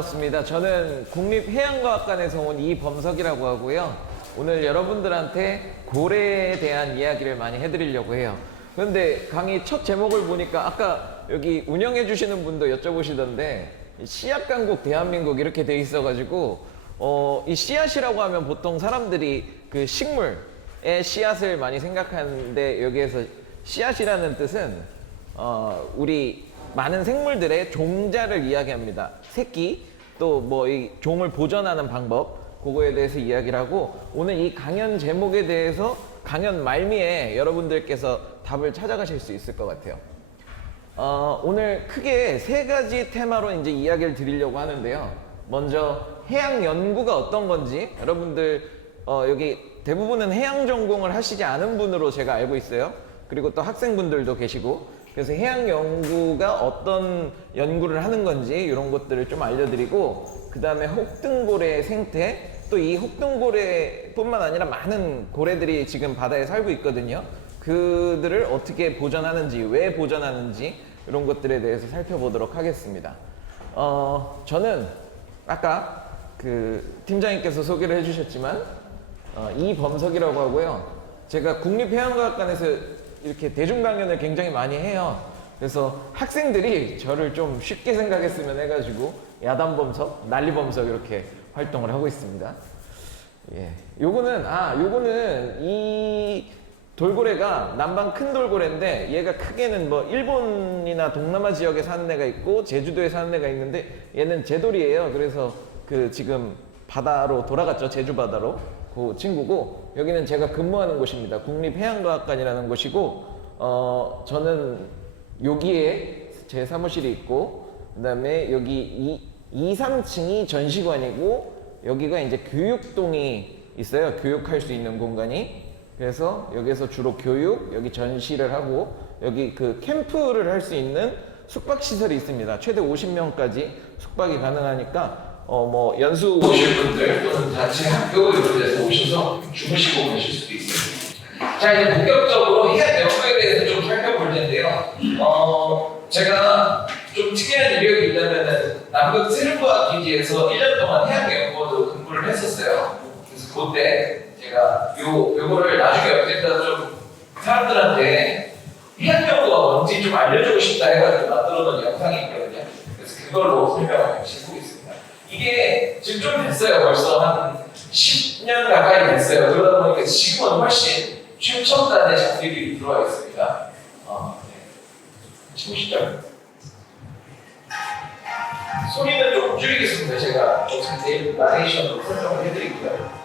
반갑습니다. 저는 국립해양과학관에서 온 이범석이라고 하고요. 오늘 여러분들한테 고래에 대한 이야기를 많이 해드리려고 해요. 그런데 강의 첫 제목을 보니까 아까 여기 운영해 주시는 분도 여쭤보시던데 씨앗 강국 대한민국 이렇게 돼 있어가지고 이 씨앗이라고 하면 보통 사람들이 그 식물의 씨앗을 많이 생각하는데 여기에서 씨앗이라는 뜻은 우리 많은 생물들의 종자를 이야기합니다. 새끼, 또 뭐 이 종을 보존하는 방법, 그거에 대해서 이야기를 하고, 오늘 이 강연 제목에 대해서 강연 말미에 여러분들께서 답을 찾아가실 수 있을 것 같아요. 오늘 크게 세 가지 테마로 이제 이야기를 드리려고 하는데요. 먼저 해양 연구가 어떤 건지, 여러분들 여기 대부분은 해양 전공을 하시지 않은 분으로 제가 알고 있어요. 그리고 또 학생분들도 계시고, 그래서 해양 연구가 어떤 연구를 하는 건지 이런 것들을 좀 알려드리고, 그 다음에 혹등고래의 생태, 또 이 혹등고래뿐만 아니라 많은 고래들이 지금 바다에 살고 있거든요. 그들을 어떻게 보존하는지, 왜 보존하는지 이런 것들에 대해서 살펴보도록 하겠습니다. 저는 아까 그 팀장님께서 소개를 해주셨지만 이범석이라고 하고요. 제가 국립해양과학관에서 이렇게 대중 강연을 굉장히 많이 해요. 그래서 학생들이 저를 좀 쉽게 생각했으면 해가지고 야단범석, 난리범석 이렇게 활동을 하고 있습니다. 예, 요거는 이 돌고래가 남방 큰 돌고래인데, 얘가 크게는 뭐 일본이나 동남아 지역에 사는 애가 있고 제주도에 사는 애가 있는데, 얘는 제돌이에요. 그래서 그 지금 바다로 돌아갔죠. 제주 바다로. 그 친구고, 여기는 제가 근무하는 곳입니다. 국립해양과학관이라는 곳이고, 저는 여기에 제 사무실이 있고, 그 다음에 여기 2, 3층이 전시관이고, 여기가 이제 교육동이 있어요. 교육할 수 있는 공간이. 그래서 여기서 주로 교육, 여기 전시를 하고, 여기 그 캠프를 할 수 있는 숙박시설이 있습니다. 최대 50명까지 숙박이 가능하니까 뭐 연수 오실 분들 또는 단체 학교 이런 데서 오셔서 주무시고 가실 수도 있어요. 자, 이제 본격적으로 해양 연구에 대해서 좀 살펴볼 텐데요. 제가 좀 특이한 이력이 있다면은 남극 세력과학 기지에서 1년 동안 해양 연구도 근무를 했었어요. 그래서 그때 제가 요거를 나중에 언젠가 좀 사람들한테 해양 연구가 뭔지 좀 알려주고 싶다 해가지고 만들어놓은 영상이 있거든요. 그래서 그걸로 설명을 해보겠습니다. 이게 지금 좀 됐어요. 벌써 한 10년 가까이 됐어요. 그러다 보니까 지금은 훨씬 최첨단의 장비들이 들어와 있습니다. 보시죠. 소리는 조금 줄이겠습니다. 제가 자세히 나레이션으로 설명을 해드리고요.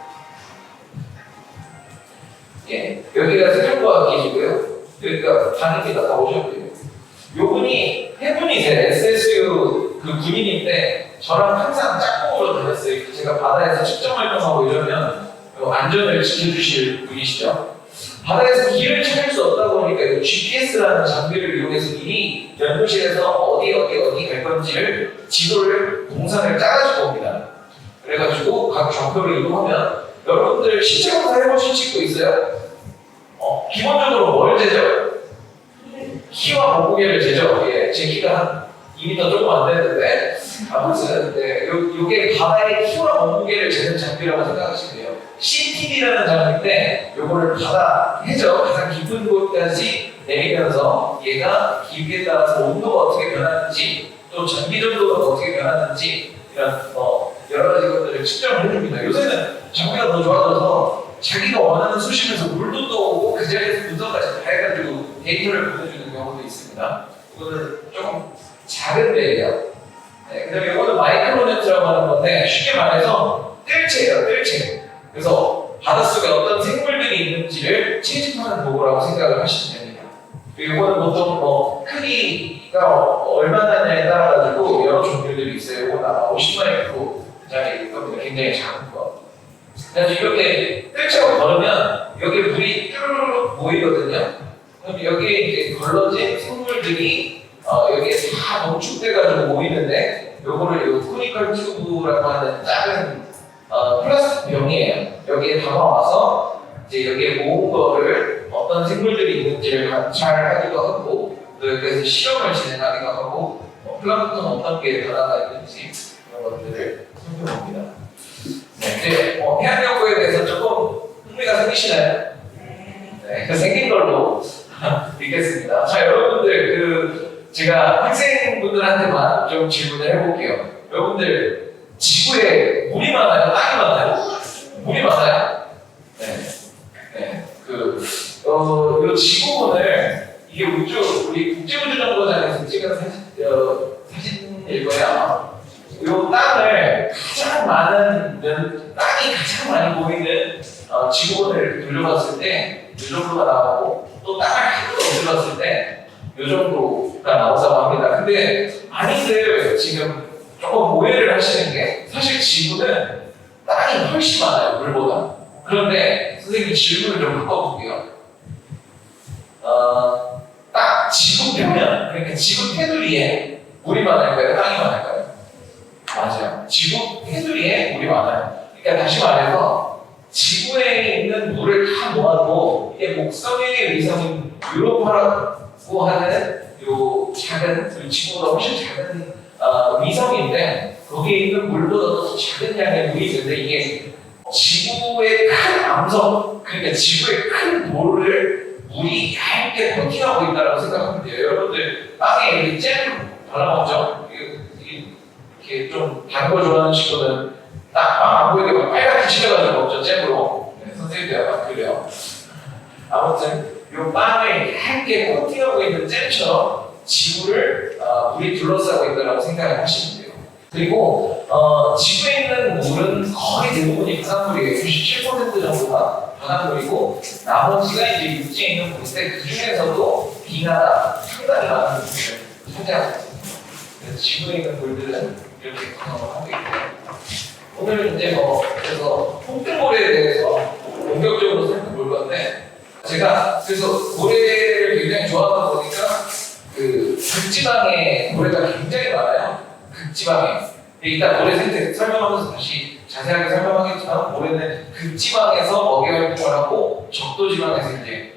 예, 여기가 세종과학기지고요. 여기가 반입니다. 나오셨고요. 요분이 해군이세요. SSU 그 군인인데 저랑 항상 짝꿍으로 다녔어요. 제가 바다에서 측정 활동하고 이러면 안전을 지켜주실 분이시죠. 바다에서 길을 찾을 수 없다 보니까 GPS라는 장비를 이용해서 미리 연구실에서 어디 갈 건지를 지도를 동선을 짜가지고 옵니다. 그래가지고 각 좌표를 이동하면, 여러분들 실제 검사 해보신 친구 있어요? 기본적으로 뭘 재죠? 키와 몸무게를 재죠. 예, 제 키가 한 2m 조금 안 되는데, 아무튼 요게 바다의 키와 몸무게를 재는 장비라고 생각하시면 돼요. CTD라는 장비인데, 요거를 바다 해저 가장 깊은 곳까지 내리면서 얘가 깊이에 따라서 온도가 어떻게 변하는지, 또 전기 전도가 어떻게 변하는지, 이런 여러 가지 것들을 측정을 해줍니다. 요새는 장비가 더 좋아져서 자기가 원하는 수심에서 물도 떠오고 그 자리에서 분석까지 다 해가지고 데이터를 보내주는 경우도 있습니다. 이거는 조금 작은 배예요. 네, 그다음에 이거는 마이크로네트라고 하는 건데, 쉽게 말해서 뜰채예요. 뜰채. 그래서 바닷속에 어떤 생물들이 있는지를 채집하는 도구라고 생각을 하시면 됩니다. 그리고 이거는 보통 뭐 크기가 얼마나 나냐에 따라 가지고 여러 종류들이 있어요. 이거는 아마 50마이크로짜리 겁니다. 굉장히 작은 거. 그래서 이렇게 뜰채로 걸으면 여기 물이 쭈르륵 모이거든요. 그럼 여기에 이제 걸러진 생물들이 여기에 다 농축돼가지고 모이는데, 요거를 요 코니컬 튜브라고 하는 작은 플라스틱 병이에요. 여기에 담아와서 이제 여기에 모은 거를 어떤 생물들이 있는지를 관찰하기도 하고, 또 여기에서 실험을 진행하기도 하고, 플랑크톤 어떤 게 변화가 있는지 이런 것들을 살펴봅니다. 네, 이제 해양연구에 대해서 조금 흥미가 생기시나요? 네, 생긴 걸로 읽겠습니다. 자, 여러분들 제가 학생분들한테만 좀 질문을 해볼게요. 여러분들 지구에 물이 많아요? 땅이 많아요? 물이 많아요? 네. 네. 이 지구본을 이게 우리 국제우주정거장에서 찍은 사진일 거야. 이 땅을 땅이 가장 많이 보이는 지구본을 돌려봤을 때 이 정도가 나오고 또 땅을 한번 들었을 때 이 정도가 나온다고 합니다. 근데 많이들 지금 조금 오해를 하시는 게 사실 지구는 땅이 훨씬 많아요, 물보다. 그런데 선생님 질문을 좀 바꿔볼게요. 지구 표면, 그러니까 지구 테두리에 물이 많을까요? 땅이 많을까요? 맞아요. 지구 테두리에 물이 많아요. 그러니까 다시 말해서 지구에 있는 물을 다 모아도 이게 목성의 위성인 유로파라고 하는 요 작은 지구보다 훨씬 작은 위성인데 거기에 있는 물보다도 작은 양의 물이 있는데 이게 지구의 큰 암석, 그러니까 지구의 큰 돌을 물이 얇게 코팅하고 있다고 생각하면 돼요. 여러분들 땅에 이렇게 잼 발라먹죠? 이렇게 좀 단 거 좋아하는 친구는 딱빵 안 보이게 빨갛게 칠해가지고 먹죠, 잼으로. 네, 선생님도 약간 그래요. 아무튼 이 빵을 얇게 코팅하고 있는 잼처럼 지구를 물이 둘러싸고 있다고 생각을 하시면 돼요. 그리고 지구에 있는 물은 거의 대부분이 바닷물이에요. 97% 정도가 바닷물이고 나머지가 이제 육지에 있는 물인데 그 중에서도 빙하가 상당히 많은 물을 차지하고 있습니다. 그래서 지구에 있는 물들은 이렇게 구성을 하고 있고요. 오늘 이제 그래서 홍등고래에 대해서 본격적으로 살펴볼 건데 제가 그래서 고래를 굉장히 좋아하다 보니까 극지방에 고래가 굉장히 많아요. 극지방에. 이따 고래 생태 설명하면서 다시 자세하게 설명하겠지만 고래는 극지방에서 먹이 활동을 하고 적도지방에서 이제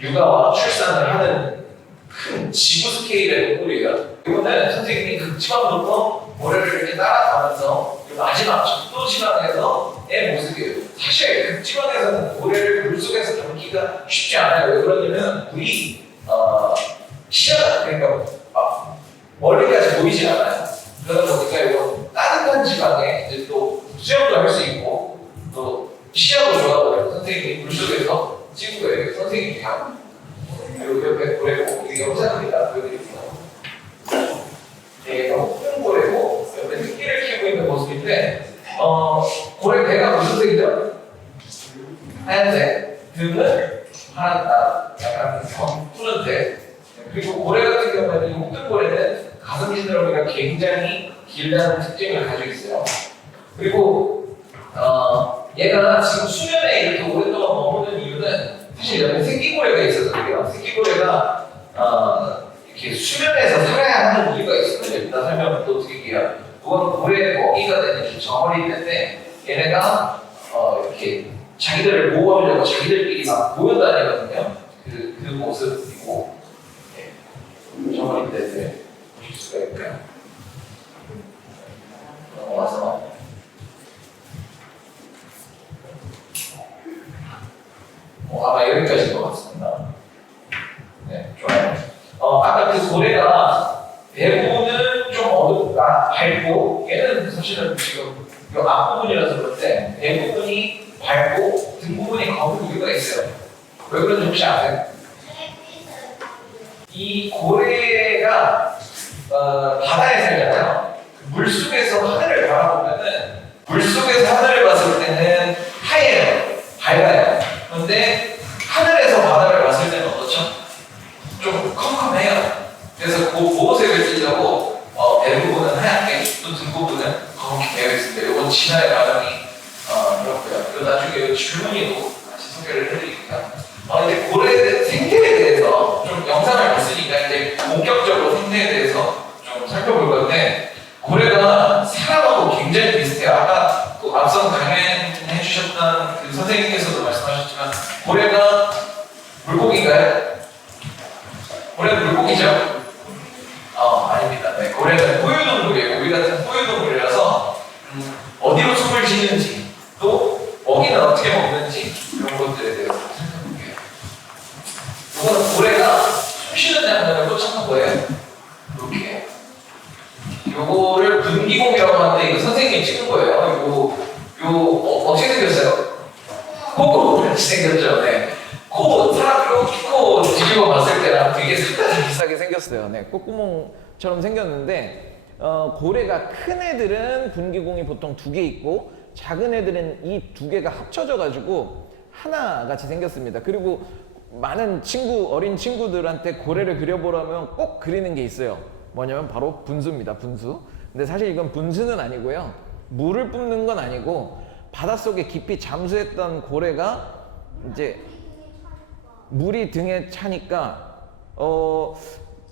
육아와 출산을 하는 큰 지구 스케일의 동물이에요. 이거는 선생님이 극지방부터 고래를 이렇게 따라가면서 마지막 적도지방에서의 모습이에요. 사실 극지방에서는 고래를 물속에서 담기가 쉽지 않아요. 왜 그러냐면 물이 시야가 그러니까 멀리까지 보이지 않아요. 그러다 보니까 이거 따뜻한 지방에 이제 또 수영도 할 수 있고 또 시야도 좋아하고 선생님이 물속에서 찍은 거예요. 선생님이 여기 옆에 고래고 이게 영상입니다. 보여드릴게요. 네, 큰 고래고 옆에 새끼를 키우고 있는 모습인데 고래 배가 무슨 색이죠? 하얀색. 등은 약간 푸른색. 그리고 고래 같은 경우에는 홍등고래는 가슴 지느러미가 굉장히 길다는 특징을 가지고 있어요. 그리고 얘가 지금 수면에 이렇게 오랫동안 머무는 이유는 사실 옆에 새끼고래가 있어서 그래요. 새끼고래가 이렇게 수면에서 살아야 하는 이유가 있어요. 이따 설명을 또 드릴게요. 그건 고래의 먹이가 되는 정어리 있는데 얘네가 이렇게 자기들을 보호하려고 자기들끼리 막 모여다니거든요. 그 모습이고 정어리 때문에 보실 수가 있고요. 넘어가서 아마 여기까지인 것 같습니다. 네, 좋아요. 아까 그 고래가 대부분은 좀 밝고 얘는 사실은 지금 이 앞부분이라서 그런데 대부분이 밝고 뒷부분이 검은 이유가 있어요. 왜 그런지 혹시 아세요? 이 고래가 바다에 살잖아요. 물속에서 하늘을 바라보면은 물속에서 하늘을 봤을 때는 하얘요. 밝아요. 그런데 하늘에서 바다를 봤을 때는 어떻죠? 좀 컴컴해요. 그래서 그 보호색을 띠려고 배부분은 하얗게 또 등부분은 검게 되어 있습니다. 이건 진화의 과정이 그렇고요. 그리고 나중에 질문이도 같이 소개를 해드릴게요. 이제 고래 생태에 대해서 좀 영상을 봤으니까 이제 본격적으로 생태에 대해서 좀 살펴볼 건데 고래가 사람하고 굉장히 비슷해요. 아까 그 앞선 강연해 주셨던 그 선생님께서도 말씀하셨지만 고래가 물고기인가요? 고래는 물고기죠? 아닙니다. 네, 고래는 포유동물이에요. 우리 같은 포유동물이라서 이거 선생님이 찍은 거예요. 어떻게 생겼어요? 코 같이 생겼죠. 네. 코 사람 이렇게 코 뒤집어 봤을 때랑 되게 상당히 비슷하게 생겼어요. 네, 콧구멍처럼 생겼는데 고래가 큰 애들은 분기공이 보통 2개 있고 작은 애들은 이 2개가 합쳐져 가지고 하나 같이 생겼습니다. 그리고 많은 어린 친구들한테 고래를 그려보라면 꼭 그리는 게 있어요. 뭐냐면 바로 분수입니다. 분수. 근데 사실 이건 분수는 아니고요. 물을 뿜는 건 아니고 바닷속에 깊이 잠수했던 고래가 이제 물이 등에 차니까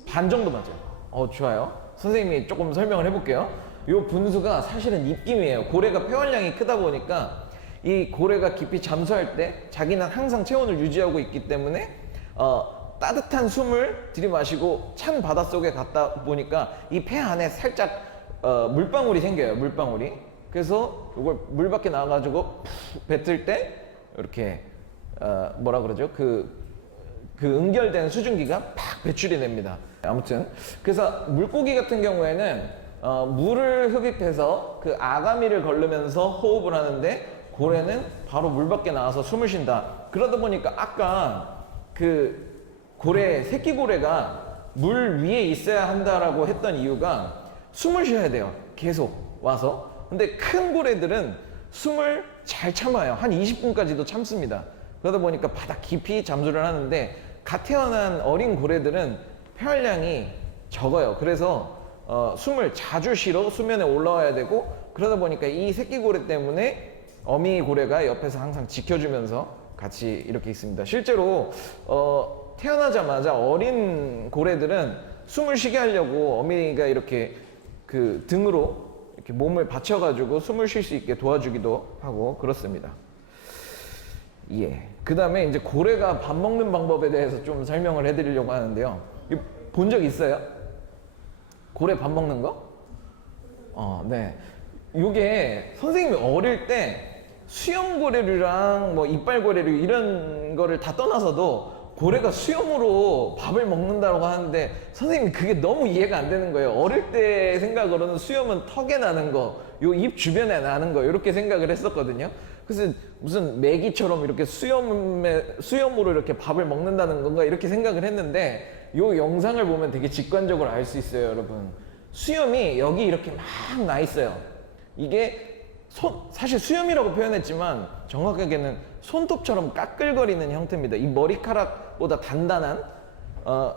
반 정도 맞아요. 좋아요. 선생님이 조금 설명을 해볼게요. 이 분수가 사실은 입김이에요. 고래가 폐활량이 크다 보니까 이 고래가 깊이 잠수할 때 자기는 항상 체온을 유지하고 있기 때문에 따뜻한 숨을 들이마시고 찬 바닷속에 갔다 보니까 이 폐 안에 살짝 물방울이 생겨요. 물방울이. 그래서 이걸 물 밖에 나와가지고 뱉을 때 이렇게 뭐라 그러죠? 그 응결된 수증기가 팍 배출이 됩니다. 아무튼 그래서 물고기 같은 경우에는 물을 흡입해서 그 아가미를 걸르면서 호흡을 하는데 고래는 바로 물 밖에 나와서 숨을 쉰다. 그러다 보니까 아까 그 새끼 고래가 물 위에 있어야 한다라고 했던 이유가 숨을 쉬어야 돼요. 계속 와서. 근데 큰 고래들은 숨을 잘 참아요. 한 20분까지도 참습니다. 그러다 보니까 바다 깊이 잠수를 하는데 갓 태어난 어린 고래들은 폐활량이 적어요. 그래서 숨을 자주 쉬러 수면에 올라와야 되고 그러다 보니까 이 새끼 고래 때문에 어미 고래가 옆에서 항상 지켜주면서 같이 이렇게 있습니다. 실제로 태어나자마자 어린 고래들은 숨을 쉬게 하려고 어미가 이렇게 그 등으로 이렇게 몸을 받쳐가지고 숨을 쉴 수 있게 도와주기도 하고 그렇습니다. 예. 그 다음에 이제 고래가 밥 먹는 방법에 대해서 좀 설명을 해드리려고 하는데요. 본 적 있어요? 고래 밥 먹는 거? 네. 요게 선생님이 어릴 때 수염고래류랑 뭐 이빨고래류 이런 거를 다 떠나서도 고래가 수염으로 밥을 먹는다고 하는데 선생님이 그게 너무 이해가 안 되는 거예요. 어릴 때 생각으로는 수염은 턱에 나는 거, 요 입 주변에 나는 거 이렇게 생각을 했었거든요. 그래서 무슨 메기처럼 이렇게 수염으로 이렇게 밥을 먹는다는 건가 이렇게 생각을 했는데 요 영상을 보면 되게 직관적으로 알 수 있어요, 여러분. 수염이 여기 이렇게 막 나 있어요. 이게 사실 수염이라고 표현했지만 정확하게는 손톱처럼 까끌거리는 형태입니다. 이 머리카락보다 단단한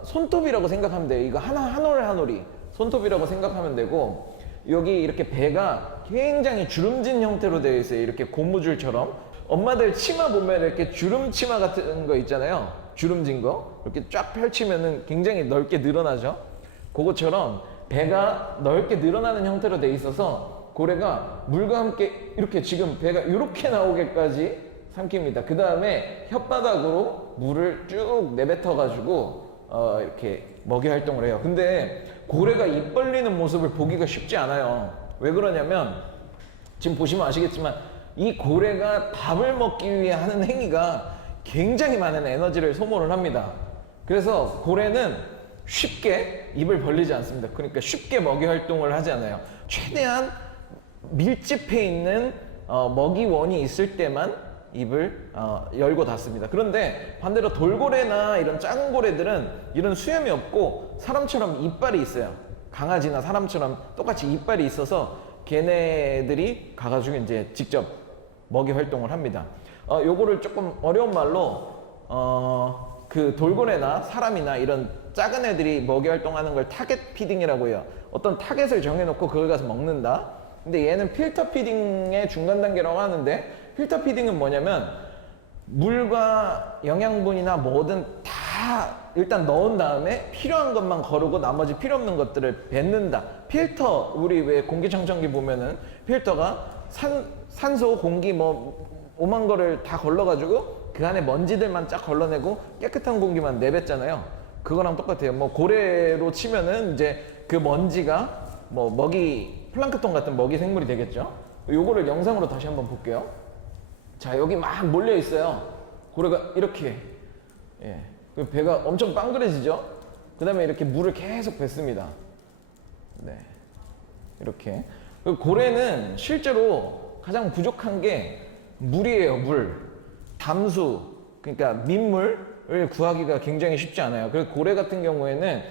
손톱이라고 생각하면 돼요. 이거 한 올 한 올이 손톱이라고 생각하면 되고 여기 이렇게 배가 굉장히 주름진 형태로 되어 있어요. 이렇게 고무줄처럼. 엄마들 치마 보면 이렇게 주름 치마 같은 거 있잖아요. 주름진 거 이렇게 쫙 펼치면은 굉장히 넓게 늘어나죠. 그것처럼 배가 넓게 늘어나는 형태로 되어 있어서 고래가 물과 함께 이렇게 지금 배가 이렇게 나오게까지 삼킵니다. 그 다음에 혓바닥으로 물을 쭉 내뱉어 가지고 이렇게 먹이 활동을 해요. 근데 고래가 입 벌리는 모습을 보기가 쉽지 않아요. 왜 그러냐면 지금 보시면 아시겠지만 이 고래가 밥을 먹기 위해 하는 행위가 굉장히 많은 에너지를 소모를 합니다. 그래서 고래는 쉽게 입을 벌리지 않습니다. 그러니까 쉽게 먹이 활동을 하지 않아요. 최대한 밀집해 있는 먹이원이 있을 때만 입을 열고 닫습니다. 그런데 반대로 돌고래나 이런 작은 고래들은 이런 수염이 없고 사람처럼 이빨이 있어요. 강아지나 사람처럼 똑같이 이빨이 있어서 걔네들이 가가지고 이제 직접 먹이 활동을 합니다. 요거를 조금 어려운 말로 그 돌고래나 사람이나 이런 작은 애들이 먹이 활동하는 걸 타겟 피딩이라고 해요. 어떤 타겟을 정해놓고 그걸 가서 먹는다. 근데 얘는 필터 피딩의 중간 단계라고 하는데 필터 피딩은 뭐냐면 물과 영양분이나 뭐든 다 일단 넣은 다음에 필요한 것만 거르고 나머지 필요 없는 것들을 뱉는다. 필터, 우리 왜 공기청정기 보면은 필터가 산소, 공기 뭐 오만 거를 다 걸러가지고 그 안에 먼지들만 쫙 걸러내고 깨끗한 공기만 내뱉잖아요. 그거랑 똑같아요. 뭐 고래로 치면은 이제 그 먼지가 뭐 플랑크톤 같은 먹이 생물이 되겠죠. 요거를 영상으로 다시 한번 볼게요. 자, 여기 막 몰려 있어요. 고래가 이렇게, 예, 배가 엄청 빵그레지죠. 그 다음에 이렇게 물을 계속 뱉습니다. 네, 이렇게. 고래는 실제로 가장 부족한 게 물이에요, 물. 담수, 그러니까 민물을 구하기가 굉장히 쉽지 않아요. 그래서 고래 같은 경우에는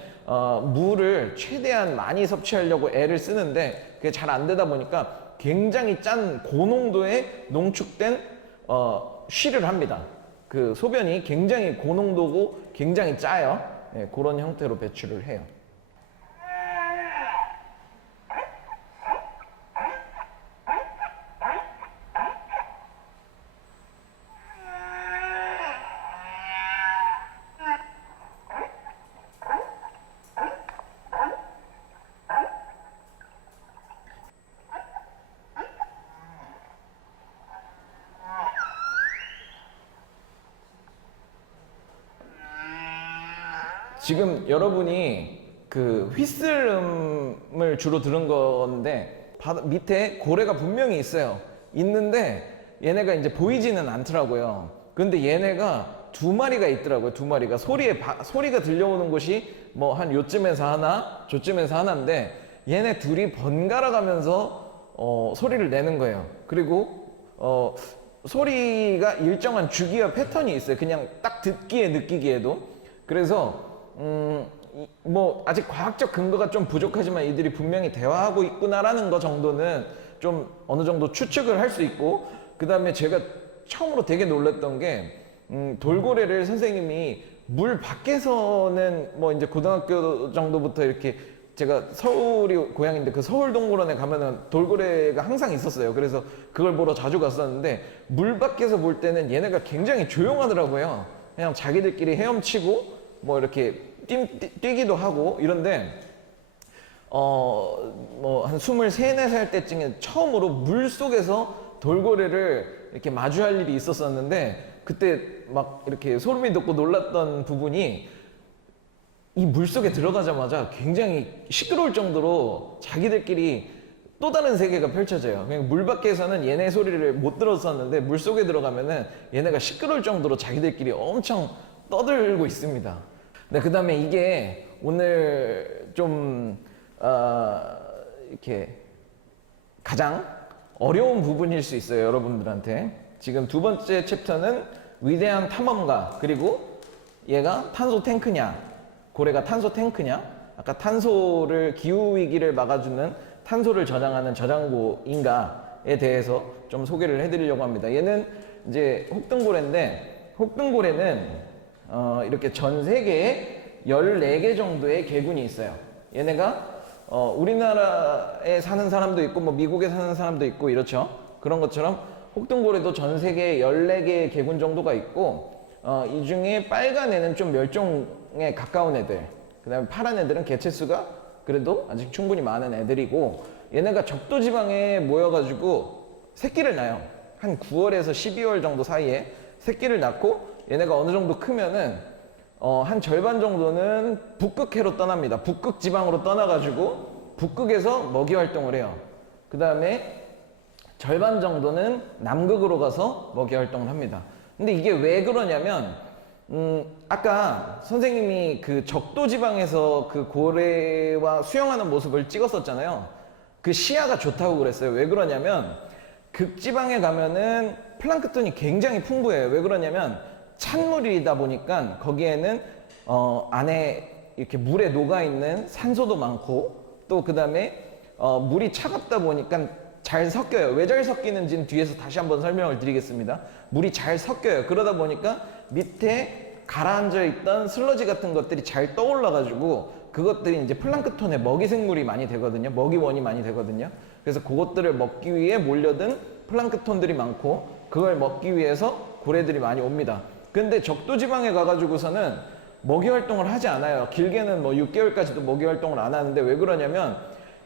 물을 최대한 많이 섭취하려고 애를 쓰는데 그게 잘 안 되다 보니까 굉장히 짠 고농도의 농축된 쉬를 합니다. 그 소변이 굉장히 고농도고 굉장히 짜요. 예, 그런 형태로 배출을 해요. 지금 여러분이 그 휘슬음을 주로 들은 건데 밑에 고래가 분명히 있어요. 있는데 얘네가 이제 보이지는 않더라고요. 근데 얘네가 두 마리가 있더라고요. 두 마리가 소리가 들려오는 곳이 뭐 한 요쯤에서 하나, 저쯤에서 하나인데 얘네 둘이 번갈아 가면서 소리를 내는 거예요. 그리고 소리가 일정한 주기와 패턴이 있어요. 그냥 딱 듣기에 느끼기에도. 그래서 뭐 아직 과학적 근거가 좀 부족하지만 이들이 분명히 대화하고 있구나라는 거 정도는 좀 어느 정도 추측을 할 수 있고, 그 다음에 제가 처음으로 되게 놀랐던 게 돌고래를 선생님이 물 밖에서는 뭐 이제 고등학교 정도부터 이렇게, 제가 서울이 고향인데 그 서울동물원에 가면은 돌고래가 항상 있었어요. 그래서 그걸 보러 자주 갔었는데 물 밖에서 볼 때는 얘네가 굉장히 조용하더라고요. 그냥 자기들끼리 헤엄치고 뭐 이렇게 뛰기도 하고 이런데 뭐 한 23, 4살 때쯤에 처음으로 물 속에서 돌고래를 이렇게 마주할 일이 있었었는데, 그때 막 이렇게 소름이 돋고 놀랐던 부분이, 이 물 속에 들어가자마자 굉장히 시끄러울 정도로 자기들끼리 또 다른 세계가 펼쳐져요. 그냥 물 밖에서는 얘네 소리를 못 들었었는데 물 속에 들어가면은 얘네가 시끄러울 정도로 자기들끼리 엄청 떠들고 있습니다. 네, 그 다음에 이게 오늘 좀 이렇게 가장 어려운 부분일 수 있어요, 여러분들한테. 지금 두 번째 챕터는 위대한 탐험가, 그리고 얘가 탄소 탱크냐, 고래가 탄소 탱크냐, 아까 탄소를, 기후위기를 막아주는 탄소를 저장하는 저장고인가에 대해서 좀 소개를 해드리려고 합니다. 얘는 이제 혹등고래인데, 혹등고래는 이렇게 전 세계에 14개 정도의 개군이 있어요. 얘네가 우리나라에 사는 사람도 있고 뭐 미국에 사는 사람도 있고 이렇죠. 그런 것처럼 혹등고래도 전 세계에 14개의 개군 정도가 있고, 이 중에 빨간 애는 좀 멸종에 가까운 애들, 그 다음에 파란 애들은 개체수가 그래도 아직 충분히 많은 애들이고, 얘네가 적도지방에 모여가지고 새끼를 낳아요. 한 9월에서 12월 정도 사이에 새끼를 낳고, 얘네가 어느 정도 크면은 한 절반 정도는 북극해로 떠납니다. 북극 지방으로 떠나가지고 북극에서 먹이 활동을 해요. 그 다음에 절반 정도는 남극으로 가서 먹이 활동을 합니다. 근데 이게 왜 그러냐면, 아까 선생님이 그 적도 지방에서 그 고래와 수영하는 모습을 찍었었잖아요. 그 시야가 좋다고 그랬어요. 왜 그러냐면 극지방에 가면은 플랑크톤이 굉장히 풍부해요. 왜 그러냐면 찬물이다 보니까 거기에는 안에 이렇게 물에 녹아있는 산소도 많고, 또 그 다음에 물이 차갑다 보니까 잘 섞여요. 왜 잘 섞이는지는 뒤에서 다시 한번 설명을 드리겠습니다. 물이 잘 섞여요. 그러다 보니까 밑에 가라앉아 있던 슬러지 같은 것들이 잘 떠올라 가지고 그것들이 이제 플랑크톤의 먹이 생물이 많이 되거든요. 먹이원이 많이 되거든요. 그래서 그것들을 먹기 위해 몰려든 플랑크톤들이 많고, 그걸 먹기 위해서 고래들이 많이 옵니다. 근데 적도지방에 가가지고서는 먹이 활동을 하지 않아요. 길게는 뭐 6개월까지도 먹이 활동을 안 하는데, 왜 그러냐면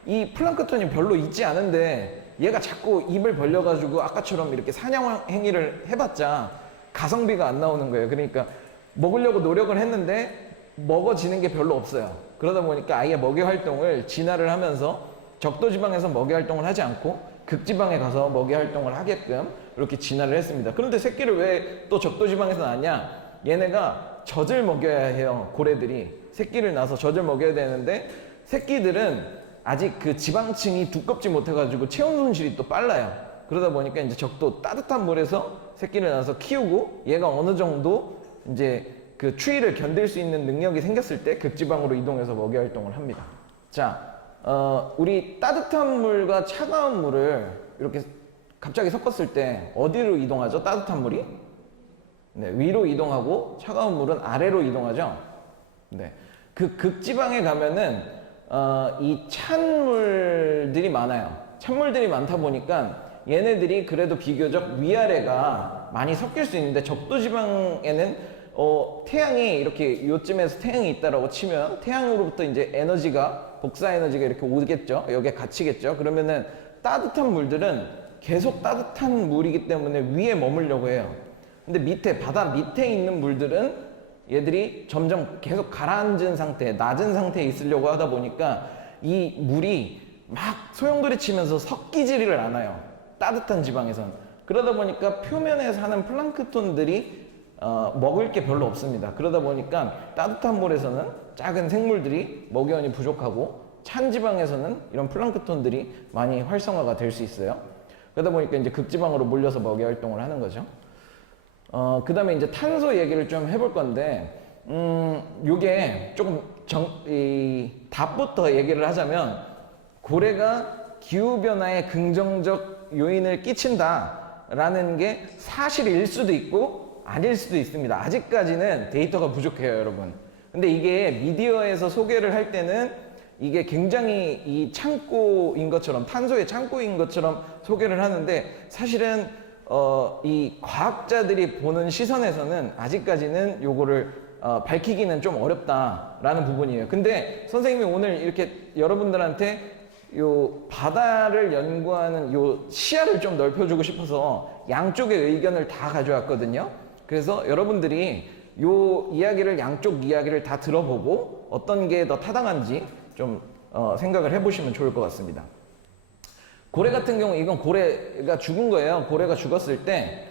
이 플랑크톤이 별로 있지 않은데 얘가 자꾸 입을 벌려가지고 아까처럼 이렇게 사냥 행위를 해봤자 가성비가 안 나오는 거예요. 그러니까 먹으려고 노력을 했는데 먹어지는 게 별로 없어요. 그러다 보니까 아예 먹이 활동을 진화를 하면서 적도지방에서 먹이 활동을 하지 않고 극지방에 가서 먹이 활동을 하게끔 이렇게 진화를 했습니다. 그런데 새끼를 왜 또 적도지방에서 낳냐? 얘네가 젖을 먹여야 해요. 고래들이 새끼를 낳아서 젖을 먹여야 되는데, 새끼들은 아직 그 지방층이 두껍지 못해가지고 체온 손실이 또 빨라요. 그러다 보니까 이제 적도 따뜻한 물에서 새끼를 낳아서 키우고 얘가 어느 정도 이제 그 추위를 견딜 수 있는 능력이 생겼을 때 극지방으로 이동해서 먹이 활동을 합니다. 자, 우리 따뜻한 물과 차가운 물을 이렇게 갑자기 섞었을 때 어디로 이동하죠? 따뜻한 물이? 네, 위로 이동하고 차가운 물은 아래로 이동하죠. 네, 그 극지방에 가면은 이 찬물들이 많아요. 찬물들이 많다 보니까 얘네들이 그래도 비교적 위아래가 많이 섞일 수 있는데 적도지방에는 태양이 이렇게 요쯤에서 태양이 있다라고 치면 태양으로부터 이제 에너지가 복사 에너지가 이렇게 오겠죠. 여기에 갇히겠죠. 그러면은 따뜻한 물들은 계속 따뜻한 물이기 때문에 위에 머물려고 해요. 근데 밑에 바다 밑에 있는 물들은 얘들이 점점 계속 가라앉은 상태, 낮은 상태에 있으려고 하다 보니까 이 물이 막 소용돌이 치면서 섞이지를 않아요. 따뜻한 지방에선. 그러다 보니까 표면에 사는 플랑크톤들이 먹을 게 별로 없습니다. 그러다 보니까 따뜻한 물에서는 작은 생물들이 먹이원이 부족하고 찬 지방에서는 이런 플랑크톤들이 많이 활성화가 될 수 있어요. 그러다 보니까 이제 극지방으로 몰려서 먹이 활동을 하는 거죠. 그 다음에 이제 탄소 얘기를 좀 해볼 건데, 요게 조금 답부터 얘기를 하자면, 고래가 기후변화에 긍정적 요인을 끼친다라는 게 사실일 수도 있고, 아닐 수도 있습니다. 아직까지는 데이터가 부족해요, 여러분. 근데 이게 미디어에서 소개를 할 때는 이게 굉장히 이 창고인 것처럼, 탄소의 창고인 것처럼 소개를 하는데, 사실은 이 과학자들이 보는 시선에서는 아직까지는 요거를 밝히기는 좀 어렵다라는 부분이에요. 근데 선생님이 오늘 이렇게 여러분들한테 요 바다를 연구하는 요 시야를 좀 넓혀주고 싶어서 양쪽의 의견을 다 가져왔거든요. 그래서 여러분들이 요 이야기를, 양쪽 이야기를 다 들어보고 어떤 게 더 타당한지 좀 생각을 해보시면 좋을 것 같습니다. 고래 같은 경우, 이건 고래가 죽은 거예요. 고래가 죽었을 때,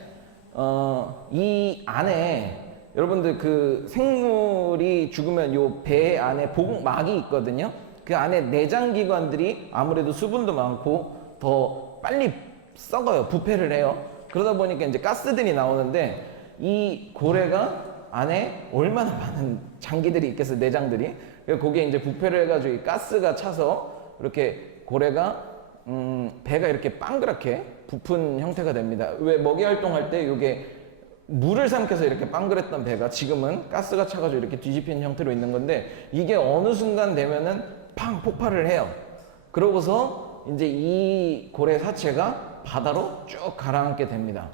이 안에, 여러분들 그 생물이 죽으면 요 배 안에 복막이 있거든요. 그 안에 내장기관들이 아무래도 수분도 많고 더 빨리 썩어요. 부패를 해요. 그러다 보니까 이제 가스들이 나오는데, 이 고래가 안에 얼마나 많은 장기들이 있겠어요, 내장들이. 거기에 이제 부패를 해가지고 이 가스가 차서 이렇게 고래가 배가 이렇게 빵그랗게 부푼 형태가 됩니다. 왜 먹이 활동할 때 이게 물을 삼켜서 이렇게 빵그랬던 배가 지금은 가스가 차가지고 이렇게 뒤집힌 형태로 있는 건데, 이게 어느 순간 되면은 팡 폭발을 해요. 그러고서 이제 이 고래 사체가 바다로 쭉 가라앉게 됩니다.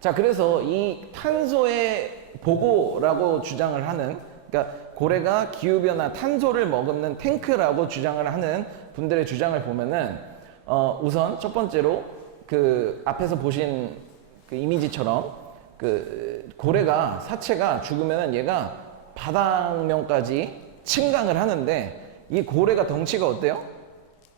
자, 그래서 이 탄소의 보고라고 주장을 하는, 그러니까 고래가 기후변화 탄소를 머금는 탱크라고 주장을 하는 분들의 주장을 보면은, 우선 첫 번째로 그 앞에서 보신 그 이미지처럼 그 고래가 사체가 죽으면은 얘가 바닥면까지 침강을 하는데, 이 고래가 덩치가 어때요?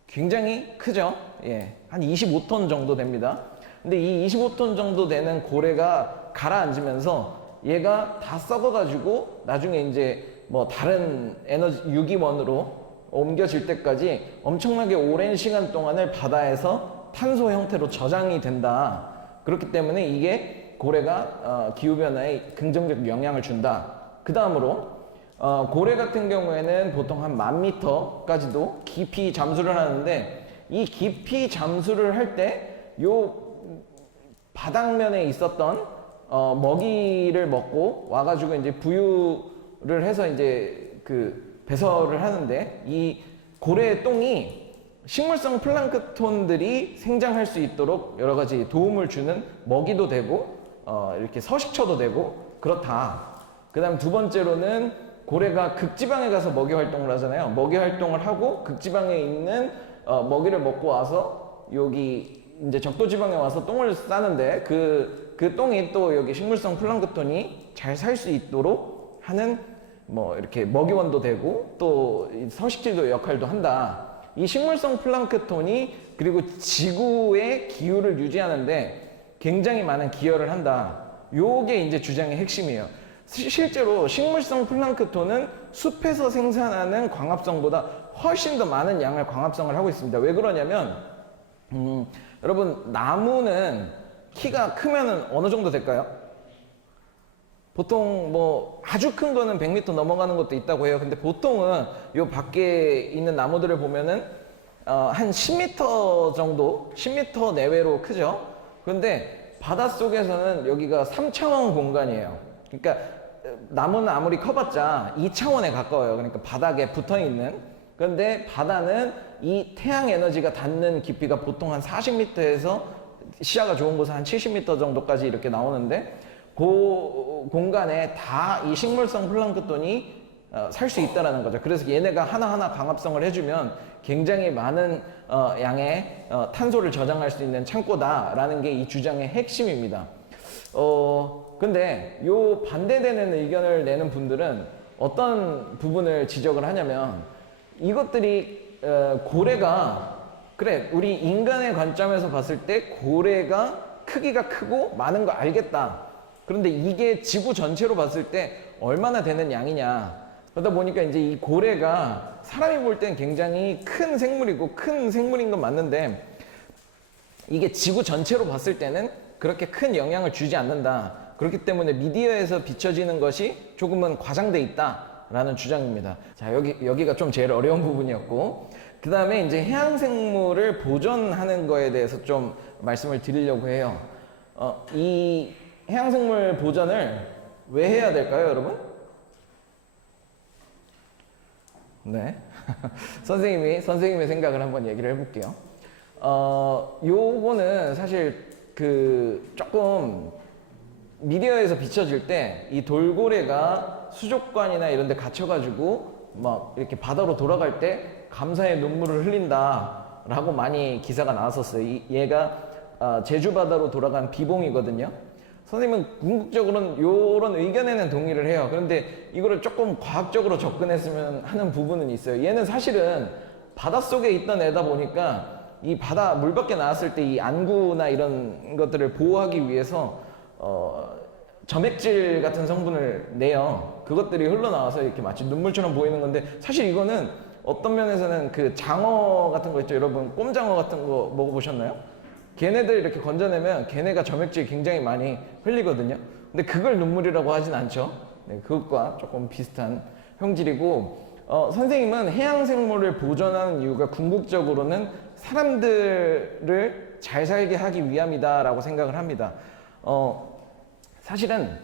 굉장히 크죠? 예, 한 25톤 정도 됩니다. 근데 이 25톤 정도 되는 고래가 가라앉으면서 얘가 다 썩어가지고 나중에 이제 뭐 다른 에너지 유기원으로 옮겨질 때까지 엄청나게 오랜 시간 동안을 바다에서 탄소 형태로 저장이 된다. 그렇기 때문에 이게 고래가 기후변화에 긍정적 영향을 준다. 그 다음으로 고래 같은 경우에는 보통 한 10,000m까지도 깊이 잠수를 하는데, 이 깊이 잠수를 할 때 요 바닥면에 있었던 먹이를 먹고 와가지고 이제 부유를 해서 이제 그 배설을 하는데, 이 고래의 똥이 식물성 플랑크톤들이 생장할 수 있도록 여러 가지 도움을 주는 먹이도 되고 이렇게 서식처도 되고 그렇다. 그 다음 두 번째로는 고래가 극지방에 가서 먹이 활동을 하잖아요. 먹이 활동을 하고 극지방에 있는 먹이를 먹고 와서 여기 이제 적도지방에 와서 똥을 싸는데, 그 똥이 또 여기 식물성 플랑크톤이 잘 살 수 있도록 하는 뭐 이렇게 먹이원도 되고 또 서식지도 역할도 한다. 이 식물성 플랑크톤이 그리고 지구의 기후를 유지하는데 굉장히 많은 기여를 한다. 요게 이제 주장의 핵심이에요. 실제로 식물성 플랑크톤은 숲에서 생산하는 광합성보다 훨씬 더 많은 양을 광합성을 하고 있습니다. 왜 그러냐면 여러분 나무는 키가 크면은 어느 정도 될까요? 보통 뭐 아주 큰 거는 100m 넘어가는 것도 있다고 해요. 근데 보통은 요 밖에 있는 나무들을 보면은 한 10m 정도, 10m 내외로 크죠. 그런데 바닷속에서는 여기가 3차원 공간이에요. 그러니까 나무는 아무리 커봤자 2차원에 가까워요. 그러니까 바닥에 붙어 있는. 그런데 바다는 이 태양 에너지가 닿는 깊이가 보통 한 40m에서 시야가 좋은 곳은 한 70m 정도까지 이렇게 나오는데 그 공간에 다 이 식물성 플랑크톤이 살 수 있다는 거죠. 그래서 얘네가 하나하나 광합성을 해주면 굉장히 많은 양의 탄소를 저장할 수 있는 창고다라는 게 이 주장의 핵심입니다. 근데 요 반대되는 의견을 내는 분들은 어떤 부분을 지적을 하냐면 이것들이 고래가 그래 우리 인간의 관점에서 봤을 때 고래가 크기가 크고 많은 거 알겠다. 그런데 이게 지구 전체로 봤을 때 얼마나 되는 양이냐. 그러다 보니까 이제 이 고래가 사람이 볼 땐 굉장히 큰 생물이고 큰 생물인 건 맞는데 이게 지구 전체로 봤을 때는 그렇게 큰 영향을 주지 않는다. 그렇기 때문에 미디어에서 비춰지는 것이 조금은 과장돼 있다라는 주장입니다. 자, 여기가 좀 제일 어려운 부분이었고 그 다음에 이제 해양생물을 보존하는 거에 대해서 좀 말씀을 드리려고 해요. 이 해양생물 보존을 왜 해야 될까요, 여러분? 네. 선생님의 생각을 한번 얘기를 해볼게요. 요거는 사실 조금 미디어에서 비춰질 때 이 돌고래가 수족관이나 이런 데 갇혀가지고 막 이렇게 바다로 돌아갈 때 감사의 눈물을 흘린다라고 많이 기사가 나왔었어요. 얘가 제주 바다로 돌아간 비봉이거든요. 선생님은 궁극적으로는 이런 의견에는 동의를 해요. 그런데 이거를 조금 과학적으로 접근했으면 하는 부분은 있어요. 얘는 사실은 바닷속에 있던 애다 보니까 이 바다 물 밖에 나왔을 때 이 안구나 이런 것들을 보호하기 위해서 점액질 같은 성분을 내요. 그것들이 흘러나와서 이렇게 마치 눈물처럼 보이는 건데 사실 이거는 어떤 면에서는 그 장어 같은 거 있죠. 여러분 꼼장어 같은 거 먹어보셨나요? 걔네들 이렇게 건져내면 걔네가 점액질 굉장히 많이 흘리거든요. 근데 그걸 눈물이라고 하진 않죠. 네, 그것과 조금 비슷한 형질이고 선생님은 해양생물을 보존하는 이유가 궁극적으로는 사람들을 잘 살게 하기 위함이다라고 생각을 합니다. 사실은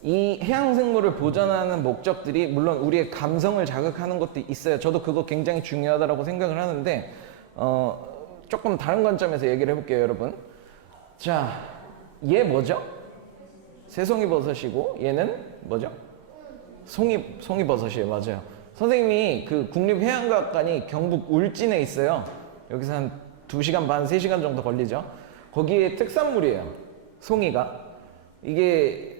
이 해양생물을 보존하는 목적들이 물론 우리의 감성을 자극하는 것도 있어요. 저도 그거 굉장히 중요하다고 생각을 하는데 조금 다른 관점에서 얘기를 해볼게요, 여러분. 자, 얘 뭐죠? 새송이버섯이고 얘는 뭐죠? 송이버섯이에요. 맞아요. 선생님이 그 국립해양과학관이 경북 울진에 있어요. 여기서 한 2시간 반, 3시간 정도 걸리죠. 거기에 특산물이에요. 송이가. 이게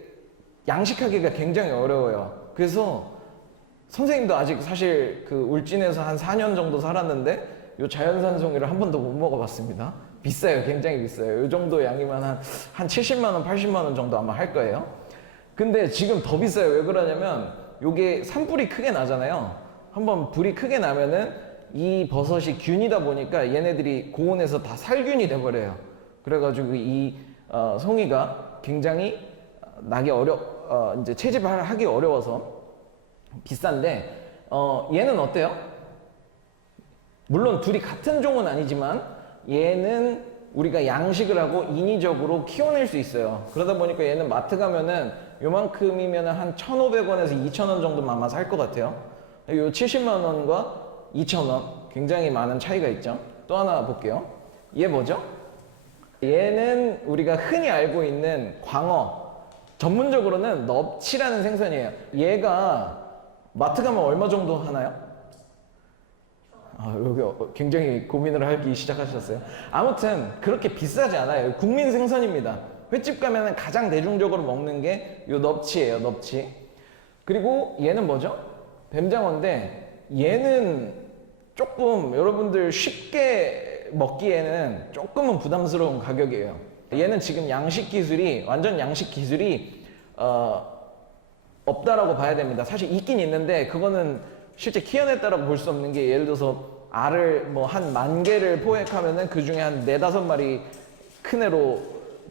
양식하기가 굉장히 어려워요. 그래서 선생님도 아직 사실 그 울진에서 한 4년 정도 살았는데 요 자연산 송이를 한 번도 못 먹어봤습니다. 비싸요. 굉장히 비싸요. 요 정도 양이면 한 70만 원, 80만 원 정도 아마 할 거예요. 근데 지금 더 비싸요. 왜 그러냐면 요게 산불이 크게 나잖아요. 한번 불이 크게 나면은 이 버섯이 균이다 보니까 얘네들이 고온에서 다 살균이 돼버려요. 그래가지고 이 송이가 굉장히 이제 채집하기 어려워서 비싼데 얘는 어때요? 물론 둘이 같은 종은 아니지만 얘는 우리가 양식을 하고 인위적으로 키워낼 수 있어요. 그러다 보니까 얘는 마트 가면은 요만큼이면 한 1,500원에서 2,000원 정도만 아마 살 것 같아요. 요 70만 원과 2,000원 굉장히 많은 차이가 있죠. 또 하나 볼게요. 얘 뭐죠? 얘는 우리가 흔히 알고 있는 광어, 전문적으로는 넙치라는 생선이에요. 얘가 마트 가면 얼마 정도 하나요? 여기 굉장히 고민을 하기 시작하셨어요. 아무튼 그렇게 비싸지 않아요. 국민 생선입니다. 횟집 가면 가장 대중적으로 먹는 게 요 넙치예요. 넙치. 그리고 얘는 뭐죠? 뱀장어인데 얘는 조금 여러분들 쉽게 먹기에는 조금은 부담스러운 가격이에요. 얘는 지금 완전 양식 기술이 없다라고 봐야 됩니다. 사실 있긴 있는데 그거는 실제 키워냈다라고 볼 수 없는 게 예를 들어서 알을 뭐 한 10,000개를 포획하면은 그 중에 한 4-5마리 큰 애로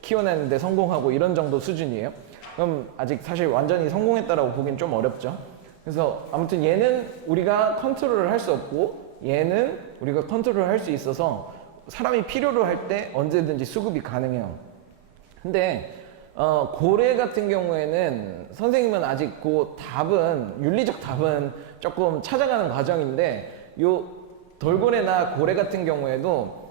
키워내는데 성공하고 이런 정도 수준이에요. 그럼 아직 사실 완전히 성공했다라고 보긴 좀 어렵죠. 그래서 아무튼 얘는 우리가 컨트롤을 할 수 없고 얘는 우리가 컨트롤을 할 수 있어서 사람이 필요로 할 때 언제든지 수급이 가능해요. 근데 고래 같은 경우에는 선생님은 아직 그 답은 윤리적 답은 조금 찾아가는 과정인데 요 돌고래나 고래 같은 경우에도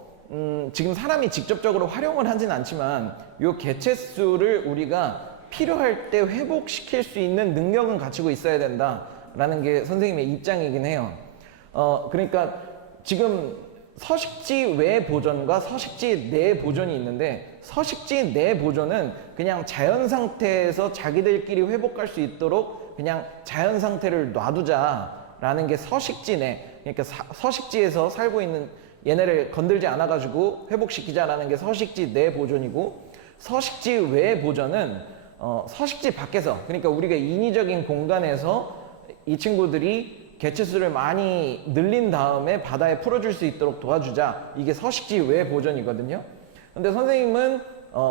지금 사람이 직접적으로 활용을 하진 않지만 요 개체수를 우리가 필요할 때 회복시킬 수 있는 능력은 갖추고 있어야 된다라는 게 선생님의 입장이긴 해요. 그러니까 지금 서식지 외 보존과 서식지 내 보존이 있는데 서식지 내 보존은 그냥 자연 상태에서 자기들끼리 회복할 수 있도록 그냥 자연 상태를 놔두자라는 게 서식지 내, 그러니까 서식지에서 살고 있는 얘네를 건들지 않아 가지고 회복시키자라는 게 서식지 내 보존이고, 서식지 외 보존은 서식지 밖에서, 그러니까 우리가 인위적인 공간에서 이 친구들이 개체수를 많이 늘린 다음에 바다에 풀어줄 수 있도록 도와주자, 이게 서식지 외 보존이거든요. 근데 선생님은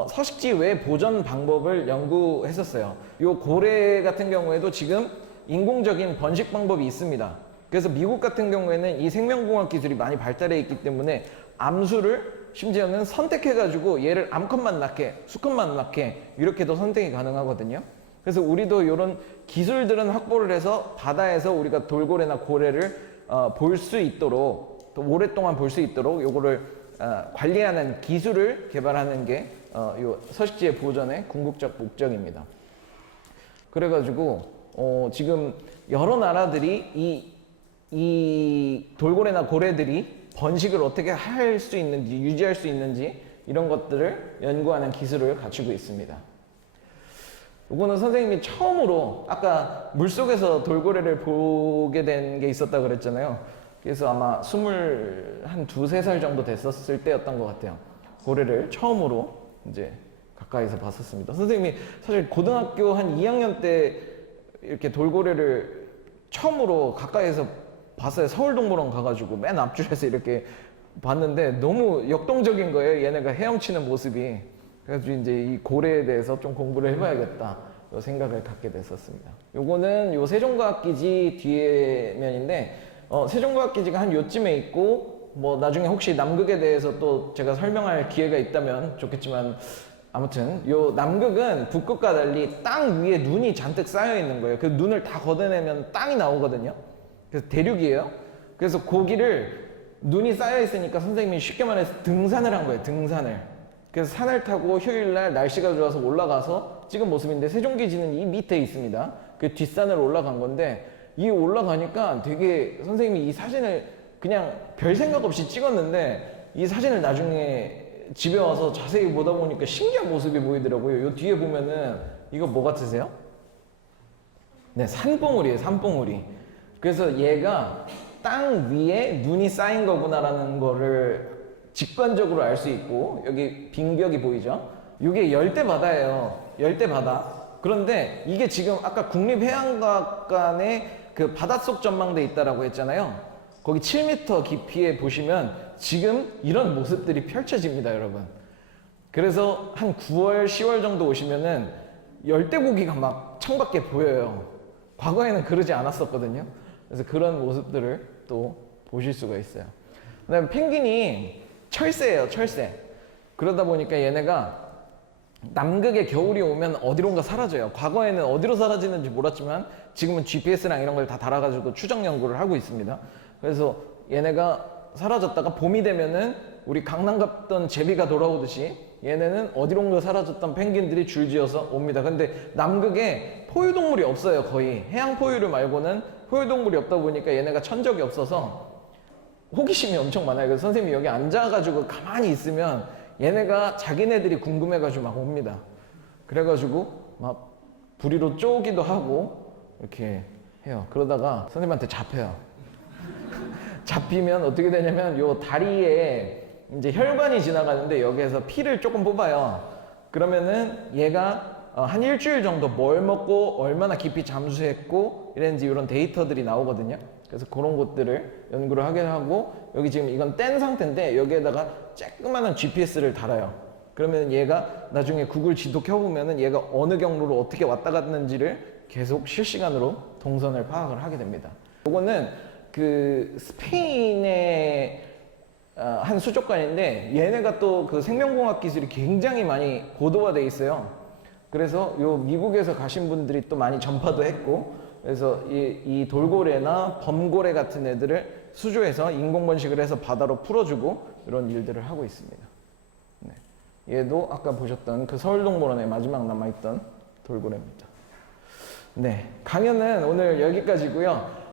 서식지 외 보존 방법을 연구했었어요. 요 고래 같은 경우에도 지금 인공적인 번식 방법이 있습니다. 그래서 미국 같은 경우에는 이 생명공학 기술이 많이 발달해 있기 때문에 암수를 심지어는 선택해가지고 얘를 암컷만 낳게, 수컷만 낳게 이렇게도 선택이 가능하거든요. 그래서 우리도 이런 기술들은 확보를 해서 바다에서 우리가 돌고래나 고래를 볼 수 있도록, 또 오랫동안 볼 수 있도록 요거를 관리하는 기술을 개발하는 게 요 서식지의 보존의 궁극적 목적입니다. 그래가지고 지금 여러 나라들이 이 돌고래나 고래들이 번식을 어떻게 할 수 있는지, 유지할 수 있는지 이런 것들을 연구하는 기술을 갖추고 있습니다. 이거는 선생님이 처음으로 아까 물속에서 돌고래를 보게 된 게 있었다 그랬잖아요. 그래서 아마 22-3살 정도 됐었을 때였던 것 같아요. 고래를 처음으로 이제 가까이서 봤었습니다. 선생님이 사실 고등학교 한 2학년 때 이렇게 돌고래를 처음으로 가까이서 봤어요. 서울동물원 가가지고 맨 앞줄에서 이렇게 봤는데 너무 역동적인 거예요. 얘네가 헤엄치는 모습이. 그래가지고 이제 이 고래에 대해서 좀 공부를 해봐야겠다 요 생각을 갖게 됐었습니다. 요거는 요 세종과학기지 뒤에 면인데 세종과학기지가 한 요쯤에 있고, 뭐 나중에 혹시 남극에 대해서 또 제가 설명할 기회가 있다면 좋겠지만, 아무튼 요 남극은 북극과 달리 땅 위에 눈이 잔뜩 쌓여 있는 거예요. 그 눈을 다 걷어내면 땅이 나오거든요. 그래서 대륙이에요. 그래서 거기를 눈이 쌓여 있으니까 선생님이 쉽게 말해서 등산을 한 거예요. 등산을. 그래서 산을 타고 휴일날 날씨가 좋아서 올라가서 찍은 모습인데, 세종기지는 이 밑에 있습니다. 그 뒷산을 올라간 건데, 이 올라가니까 되게 선생님이 이 사진을 그냥 별 생각 없이 찍었는데, 이 사진을 나중에 집에 와서 자세히 보다 보니까 신기한 모습이 보이더라고요. 요 뒤에 보면은 이거 뭐 같으세요? 네, 산봉우리예요. 산봉우리. 그래서 얘가 땅 위에 눈이 쌓인 거구나라는 거를 직관적으로 알 수 있고, 여기 빙벽이 보이죠? 이게 열대바다예요. 열대바다. 그런데 이게 지금 아까 국립해양과학관에 그 바닷속 전망대 있다라고 했잖아요. 거기 7m 깊이에 보시면 지금 이런 모습들이 펼쳐집니다, 여러분. 그래서 한 9월, 10월 정도 오시면은 열대고기가 막 창밖에 보여요. 과거에는 그러지 않았었거든요. 그래서 그런 모습들을 또 보실 수가 있어요. 그다음에 펭귄이 철새예요, 철새. 그러다 보니까 얘네가 남극에 겨울이 오면 어디론가 사라져요. 과거에는 어디로 사라지는지 몰랐지만 지금은 GPS랑 이런 걸 다 달아가지고 추적 연구를 하고 있습니다. 그래서 얘네가 사라졌다가 봄이 되면은 우리 강남 갔던 제비가 돌아오듯이 얘네는 어디론가 사라졌던 펭귄들이 줄지어서 옵니다. 근데 남극에 포유동물이 없어요. 거의 해양 포유류 말고는 포유동물이 없다 보니까 얘네가 천적이 없어서 호기심이 엄청 많아요. 그래서 선생님이 여기 앉아가지고 가만히 있으면 얘네가 자기네들이 궁금해가지고 막 옵니다. 그래가지고 막 부리로 쪼기도 하고 이렇게 해요. 그러다가 선생님한테 잡혀요. 잡히면 어떻게 되냐면 요 다리에 이제 혈관이 지나가는데 여기에서 피를 조금 뽑아요. 그러면은 얘가 한 일주일 정도 뭘 먹고 얼마나 깊이 잠수했고 이랬는지 이런 데이터들이 나오거든요. 그래서 그런 것들을 연구를 하게 하고, 여기 지금 이건 뗀 상태인데 여기에다가 쬐끄만한 GPS를 달아요. 그러면 얘가 나중에 구글 지도 켜보면은 얘가 어느 경로로 어떻게 왔다 갔는지를 계속 실시간으로 동선을 파악을 하게 됩니다. 요거는 그 스페인의 한 수족관인데, 얘네가 또 그 생명공학 기술이 굉장히 많이 고도화돼 있어요. 그래서 요 미국에서 가신 분들이 또 많이 전파도 했고, 그래서 이 돌고래나 범고래 같은 애들을 수조에서 인공번식을 해서 바다로 풀어주고 이런 일들을 하고 있습니다. 네. 얘도 아까 보셨던 그 서울동물원에 마지막 남아있던 돌고래입니다. 네, 강연은 오늘 여기까지고요.